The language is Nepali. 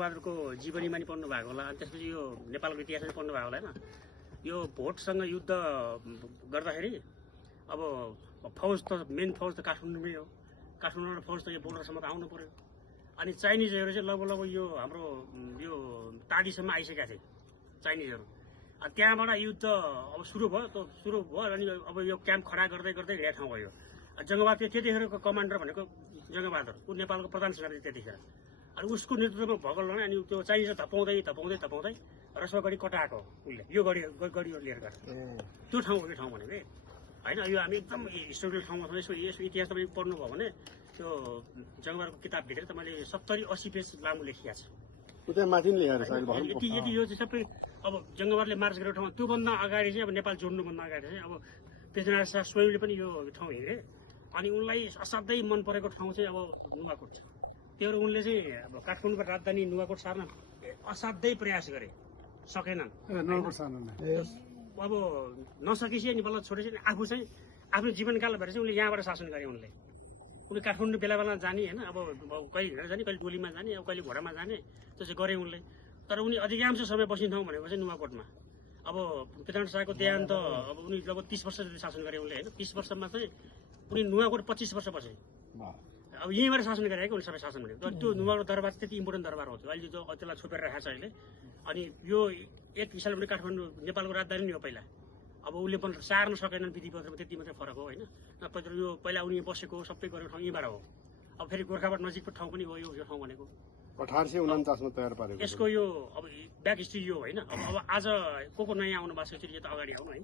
जङ्गबहादुरको जीवनीमा नि पढ्नु भएको होला, अनि त्यसपछि यो नेपालको इतिहासमा नि पढ्नु भएको होला होइन। यो भोटसँग युद्ध गर्दाखेरि अब फौज त मेन फौज त काठमाडौँमै हो, काठमाडौँ फौज त यो बोर्डरसम्म त आउनु पर्यो। अनि चाइनिजहरू चाहिँ लगभग यो हाम्रो यो तादीसम्म आइसकेका थिए चाइनिजहरू। अनि त्यहाँबाट युद्ध अब सुरु भयो अनि अब यो क्याम्प खडा गर्दै गर्दै हिँडेको ठाउँ भयो। जङ्गबहादुर त्यतिखेरको कमान्डर भनेको जङ्गबहादुर, ऊ नेपालको प्रधान सेनापति त्यतिखेर। अनि उसको नेतृत्वमा भगल लड्ने, अनि त्यो चाइनिज धपाउँदै रसवा गढी कटाएको उसले, यो गढी लिएर गएर त्यो ठाउँ हो। यो ठाउँ भनेको होइन, यो हामी एकदम हिस्टोरिकल ठाउँमा छौँ। यसको इतिहास तपाईँ पढ्नुभयो भने त्यो जङ्गबहादुरको किताबभित्र त मैले 70-80 पेज लामो लेखिएको छ। यति यो चाहिँ सबै अब जङ्गबहादुरले मार्च गरेको ठाउँमा त्योभन्दा अगाडि चाहिँ अब नेपाल जोड्नुभन्दा अगाडि चाहिँ अब पृथ्वीनारायण शाह स्वयंले पनि यो ठाउँ हिँडे। अनि उनलाई असाध्यै मन परेको ठाउँ चाहिँ अब नुवाकोट छ। त्यो उनले चाहिँ अब काठमाडौँको राजधानी नुवाकोट सार्न असाध्यै प्रयास गरे, सकेनन्। अब नसकेपछि अनि बल्ल छोडेपछि आफू चाहिँ आफ्नो जीवनकाल भएर चाहिँ उनले यहाँबाट शासन गरे। उनले काठमाडौँ बेला बेला जाने होइन, अब कहिले हिँडेर जाने, कहिले टोलीमा जाने, अब कहिले घोडामा जाने, त्यो चाहिँ गरे उनले। तर उनी अधिकांश समय बस्ने ठाउँ भनेको चाहिँ नुवाकोटमा। अब पृथ्वीनारायण शाहको देहान्त अब उनी लगभग 30 वर्ष जति शासन गरे उनले होइन। 30 वर्षमा चाहिँ उनी नुवाकोट 25 वर्ष बसे। अब यहीँबाट शासन गरेको उनले सबै शासन भनेको। त्यो नुवाकोट दरबार त्यति इम्पोर्टेन्ट दरबार हो। अहिले जो त्यसलाई छोपेर राखेको छ अहिले। अनि यो एक हिसाबले पनि काठमाडौँ नेपालको राजधानी नै हो पहिला। अब उसले पनि सार्न सकेनन्, विधिपत्रमा त्यति मात्रै फरक हो होइन। नत्र यो पहिला उनी बसेको सबै गरेको ठाउँ यहीँबाट हो। अब फेरि गोर्खाबाट नजिकको ठाउँ पनि हो यो ठाउँ भनेको। 1849 मा तयार पारेको यसको यो अब ब्याक हिस्ट्री यो होइन। अब आज को नयाँ आउनु भएको छ, यो त अगाडि आउनु है।